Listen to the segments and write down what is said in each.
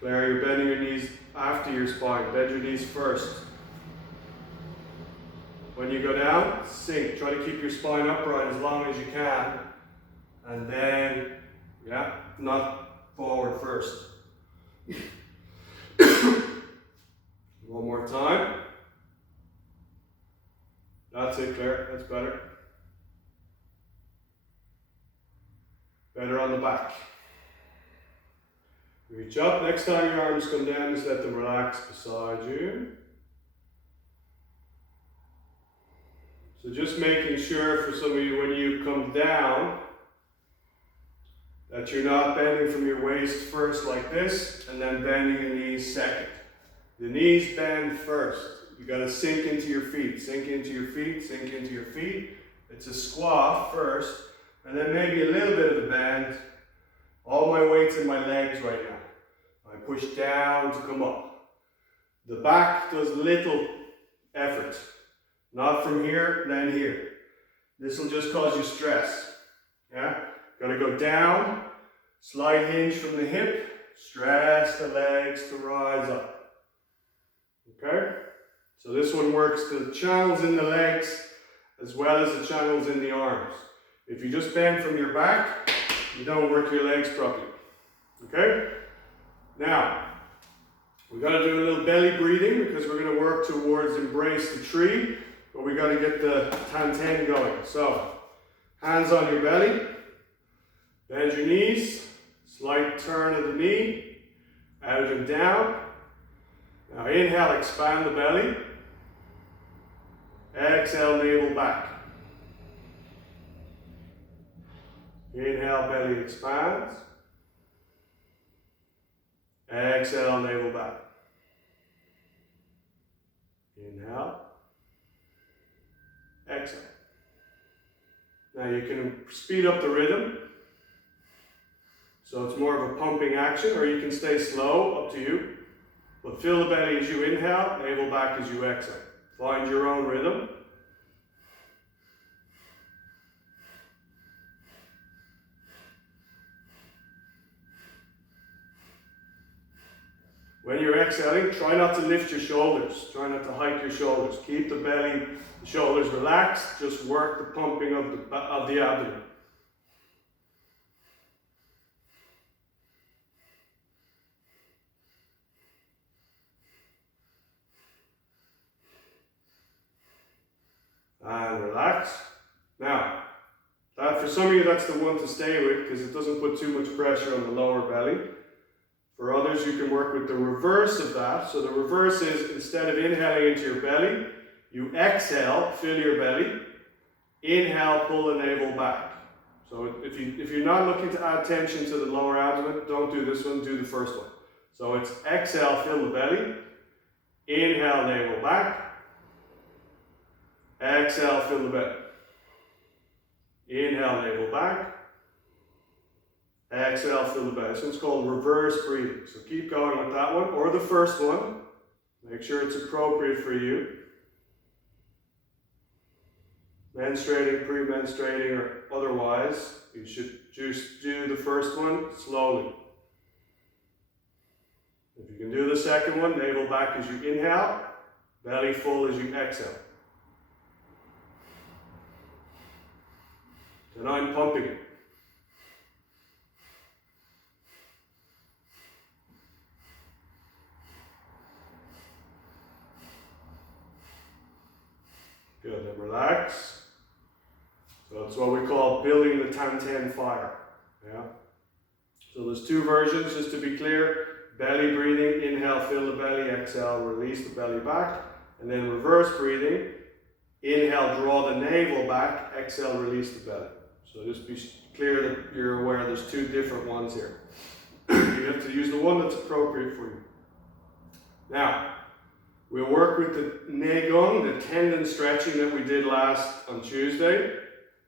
Claire, you're bending your knees after your spine. Bend your knees first. When you go down, sink. Try to keep your spine upright as long as you can. And then, yeah, not forward first. One more time. That's it, Claire. That's better. Better on the back. Reach up. Next time your arms come down, just let them relax beside you. So just making sure for some of you when you come down that you're not bending from your waist first like this and then bending the knees second. The knees bend first. You got to sink into your feet, sink into your feet, sink into your feet. It's a squat first and then maybe a little bit of a bend. All my weight's in my legs right now. I push down to come up. The back does little effort. Not from here, then here. This will just cause you stress. Yeah? Gotta go down, slight hinge from the hip, stress the legs to rise up. Okay? So this one works the channels in the legs as well as the channels in the arms. If you just bend from your back, you don't work your legs properly. Okay? Now, we got to do a little belly breathing because we're going to work towards embrace the tree, but we got to get the Tan-Ten going. So, hands on your belly, bend your knees, slight turn of the knee, out and down. Now inhale, expand the belly. Exhale, navel back. Inhale, belly expands. Exhale, navel back. Inhale. Exhale. Now you can speed up the rhythm. So it's more of a pumping action, or you can stay slow, up to you. But fill the belly as you inhale, navel back as you exhale. Find your own rhythm. When you're exhaling, try not to lift your shoulders. Try not to hike your shoulders. Keep the belly, the shoulders relaxed. Just work the pumping of the abdomen. And relax. Now, for some of you, that's the one to stay with because it doesn't put too much pressure on the lower belly. For others, you can work with the reverse of that. So the reverse is, instead of inhaling into your belly, you exhale, fill your belly. Inhale, pull the navel back. So if you're not looking to add tension to the lower abdomen, don't do this one, do the first one. So it's exhale, fill the belly. Inhale, navel back. Exhale, fill the belly. Inhale, navel back. Exhale, fill the belly. This one's called reverse breathing. So keep going with that one, or the first one. Make sure it's appropriate for you. Menstruating, pre-menstruating, or otherwise, you should just do the first one slowly. If you can do the second one, navel back as you inhale, belly full as you exhale. And I'm pumping it. Good, then relax. So that's what we call building the Tan-Ten fire. Yeah. So there's two versions, just to be clear. Belly breathing, inhale, fill the belly, exhale, release the belly back. And then reverse breathing, inhale, draw the navel back, exhale, release the belly. So just be clear that you're aware there's two different ones here. You have to use the one that's appropriate for you. Now, we'll work with the Neigong, the tendon stretching that we did on Tuesday,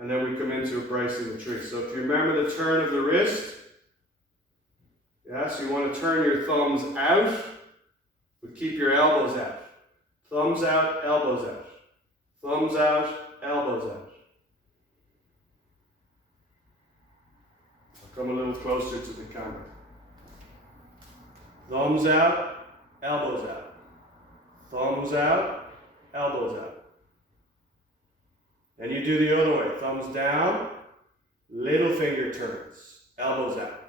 and then we come into embracing the tree. So if you remember the turn of the wrist, yes, you want to turn your thumbs out, but keep your elbows out. Thumbs out, elbows out. Thumbs out, elbows out. I'll come a little closer to the camera. Thumbs out, elbows out. Thumbs out, elbows out. And you do the other way. Thumbs down, little finger turns, elbows out.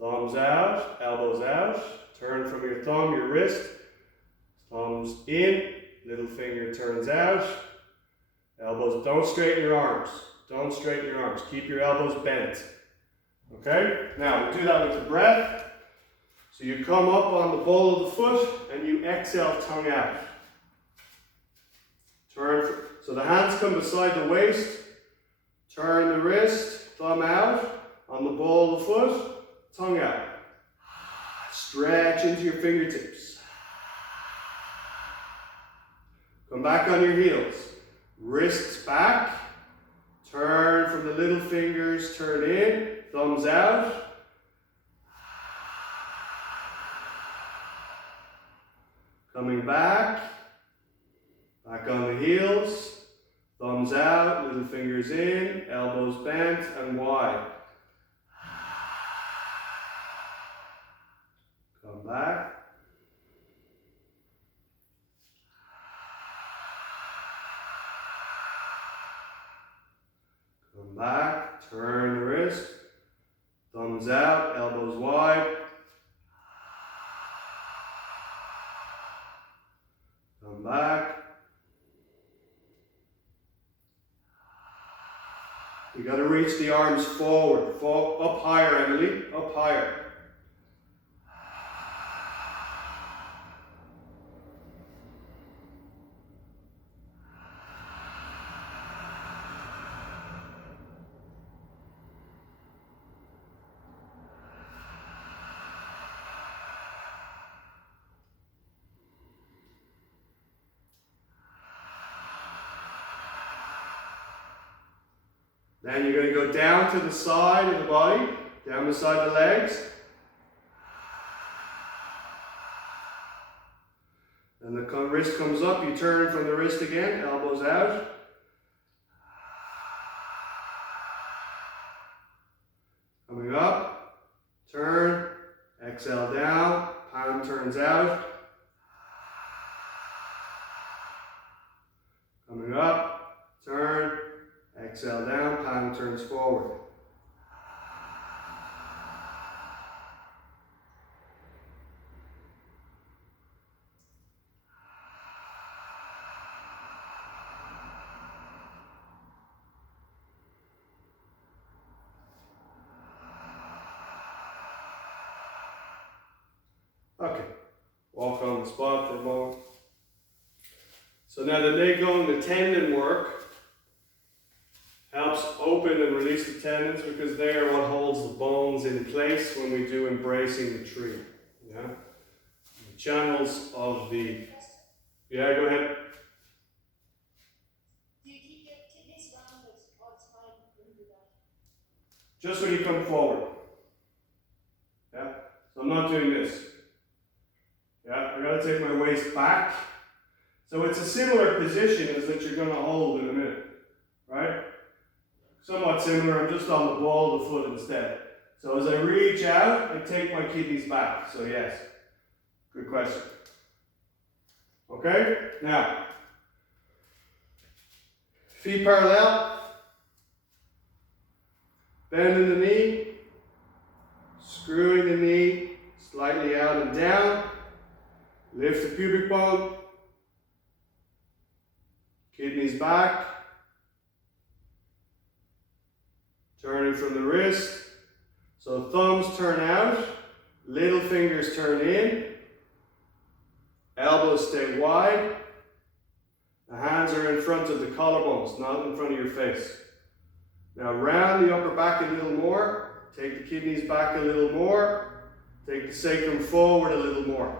Thumbs out, elbows out. Turn from your thumb, your wrist. Thumbs in, little finger turns out. Elbows, don't straighten your arms. Don't straighten your arms. Keep your elbows bent. Okay? Now, we do that with the breath. So you come up on the ball of the foot and you exhale, tongue out. So the hands come beside the waist. Turn the wrist, thumb out on the ball of the foot, tongue out. Stretch into your fingertips. Come back on your heels. Wrists back. Turn from the little fingers, turn in, thumbs out. Coming back. Back on the heels. Thumbs out, little fingers in, elbows bent and wide. Come back. Come back, turn the wrist, thumbs out, elbows wide. Come back. You got to reach the arms forward, up higher, Emily, up higher. Then you're going to go down to the side of the body, down beside the legs. Then the wrist comes up, you turn from the wrist again, elbows out. Coming up, turn, exhale down, palm turns out. Coming up, turn, exhale down, palm turns forward. Okay, walk on the spot for a moment. So now the Neigong, the tendon work, helps open and release the tendons because they are what holds the bones in place when we do embracing the tree. Yeah? The channels of the... Yeah, go ahead. Do you keep your kidneys rounded all the time when you do that? Just when you come forward. Yeah? So I'm not doing this. Yeah? I gotta take my waist back. So it's a similar position as that you're gonna hold in a minute. Right? Somewhat similar, I'm just on the ball of the foot instead. So as I reach out, I take my kidneys back. So yes, good question. Okay, now, feet parallel, bending the knee, screwing the knee slightly out and down, lift the pubic bone, kidneys back, turning from the wrist. So thumbs turn out, little fingers turn in, elbows stay wide. The hands are in front of the collarbones, not in front of your face. Now round the upper back a little more, take the kidneys back a little more, take the sacrum forward a little more.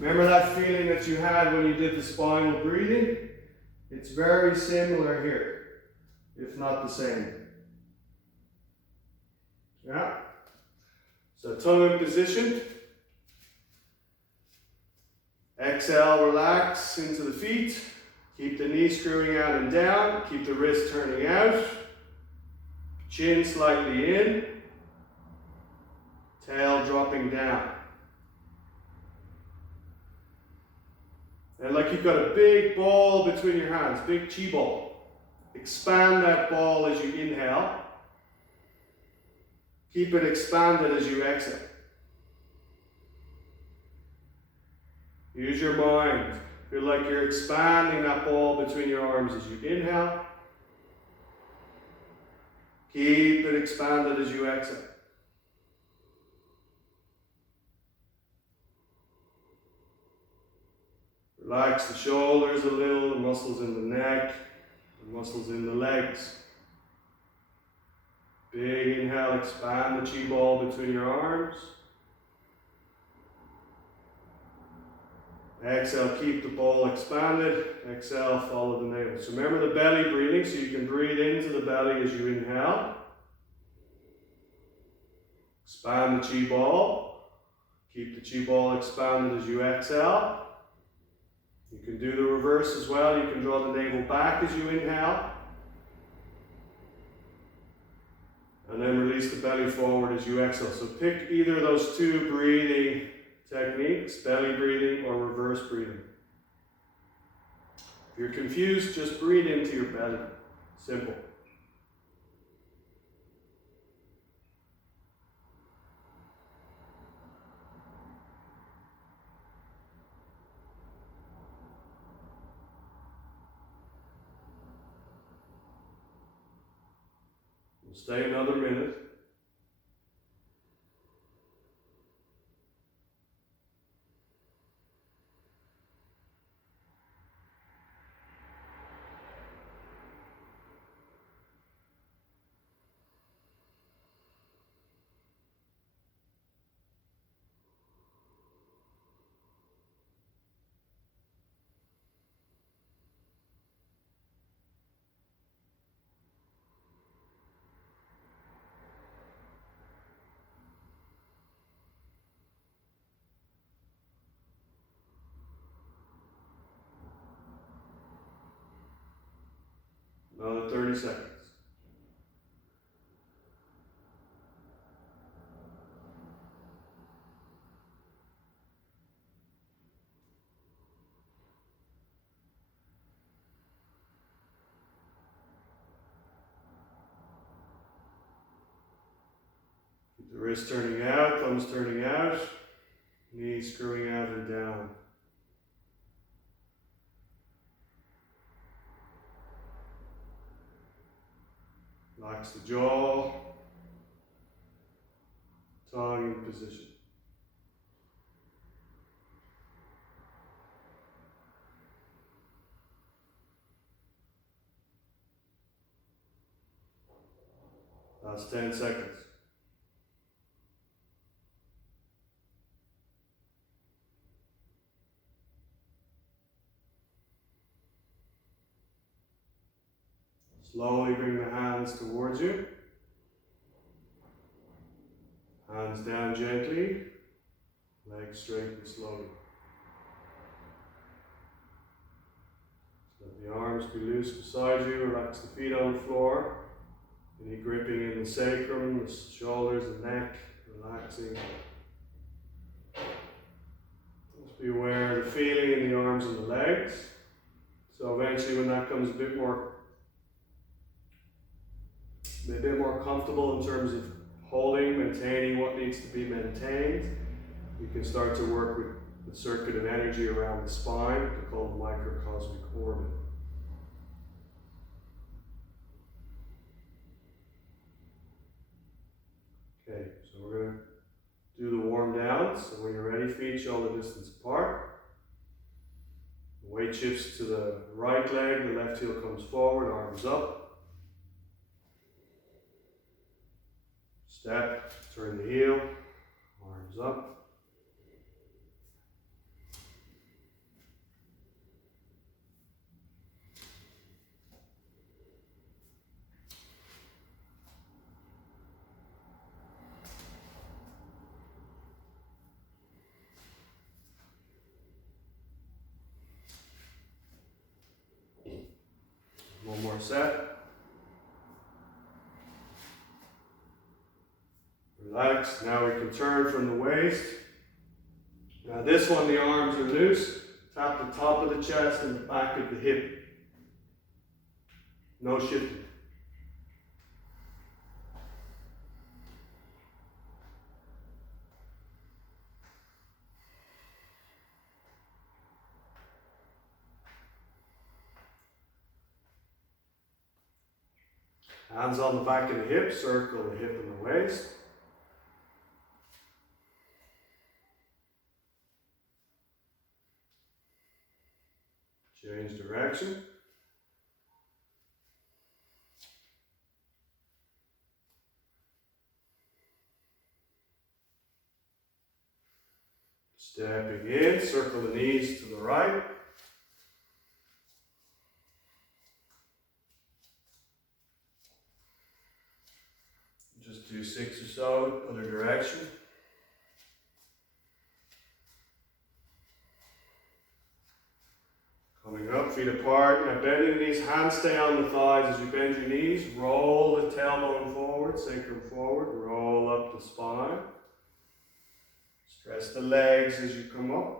Remember that feeling that you had when you did the spinal breathing? It's very similar here, if not the same. Yeah? So tongue in position. Exhale, relax into the feet. Keep the knee screwing out and down. Keep the wrist turning out. Chin slightly in. tail dropping down. And like you've got a big ball between your hands, big chi ball. Expand that ball as you inhale. Keep it expanded as you exhale. Use your mind. Feel like you're expanding that ball between your arms as you inhale. Keep it expanded as you exhale. Relax the shoulders a little, the muscles in the neck, the muscles in the legs. Big inhale, expand the chi ball between your arms. Exhale, keep the ball expanded. Exhale, follow the navel. So remember the belly breathing, so you can breathe into the belly as you inhale. Expand the chi ball. Keep the chi ball expanded as you exhale. You can do the reverse as well. You can draw the navel back as you inhale. And then release the belly forward as you exhale. So pick either of those two breathing techniques, belly breathing or reverse breathing. If you're confused, just breathe into your belly. Simple. We'll stay another minute. Another 30 seconds. Keep the wrist turning out, thumbs turning out, knees screwing out and down. Relax the jaw, tongue in position. Last 10 seconds. Slowly bring the hands towards you. Hands down gently. Legs straighten slowly. Let the arms be loose beside you. Relax the feet on the floor. Any gripping in the sacrum, the shoulders, the neck, relaxing. Just be aware of the feeling in the arms and the legs. So eventually when that comes a bit more comfortable in terms of holding, maintaining what needs to be maintained, you can start to work with the circuit of energy around the spine, called the microcosmic orbit. Okay, so we're going to do the warm down. So when you're ready, feet shoulder distance apart. The weight shifts to the right leg, the left heel comes forward, arms up. Step, turn the heel, arms up. One more set. Relax. Now we can turn from the waist. Now this one, the arms are loose. Tap the top of the chest and the back of the hip. No shifting. Hands on the back of the hip, circle the hip and the waist. Change direction. Stepping in, circle the knees to the right. Just do 6 or so, other direction. Coming up, feet apart. Now bending the knees, hands stay on the thighs as you bend your knees. Roll the tailbone forward, sacrum forward, roll up the spine. Stress the legs as you come up.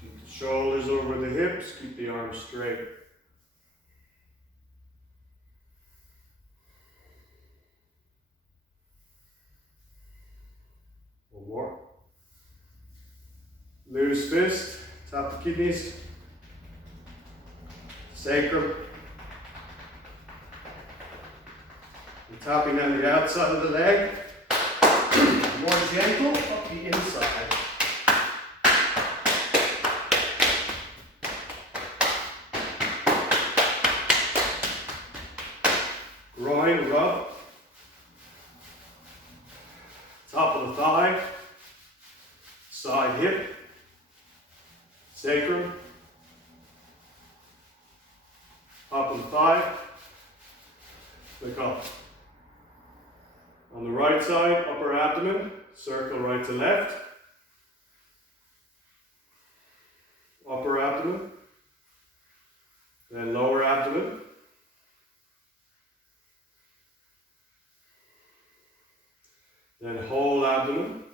Keep the shoulders over the hips, keep the arms straight. One more. Loose fist, tap the kidneys, sacrum. And tapping down the outside of the leg. More gentle up the inside. Groin rub. Top of the thigh. Side hip. Sacrum. Top of the thigh. Look up. On the right side, upper abdomen, circle right to left. Upper abdomen. Then lower abdomen. Then whole abdomen.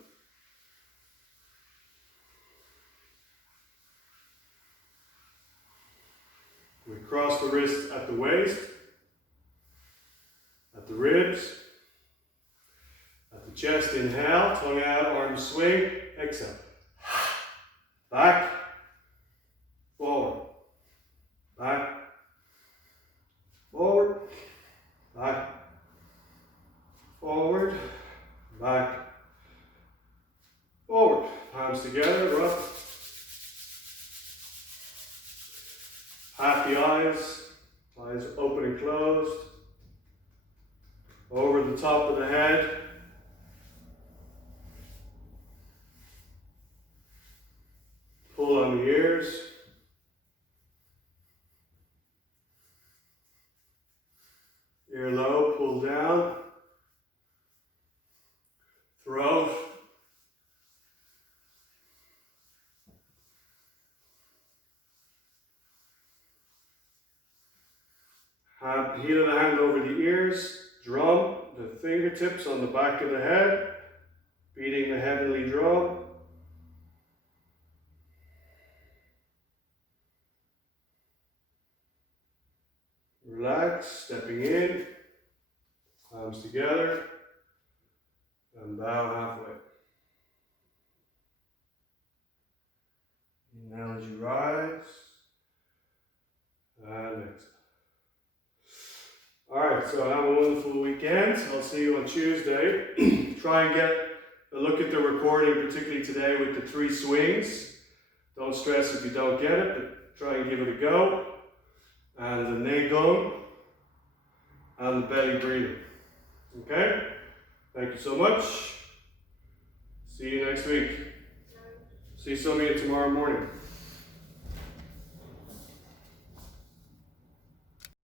We cross the wrists at the waist, at the ribs, at the chest. Inhale, tongue out, arms swing, exhale. Back, forward, back, forward, back, forward, back, forward. Palms together, up. Half the eyes open and closed. Over the top of the head. Pull on the ears. Ear low, pull down. Throat. Heel of the hand over the ears, drum the fingertips on the back of the head, beating the heavenly drum. Relax, stepping in, palms together, and bow halfway. Inhale as you rise, and exhale. Alright, so have a wonderful weekend. I'll see you on Tuesday. Try and get a look at the recording, particularly today with the 3 swings. Don't stress if you don't get it, but try and give it a go. And the Neigong and the belly breathing. Okay? Thank you so much. See you next week. See some of you tomorrow morning.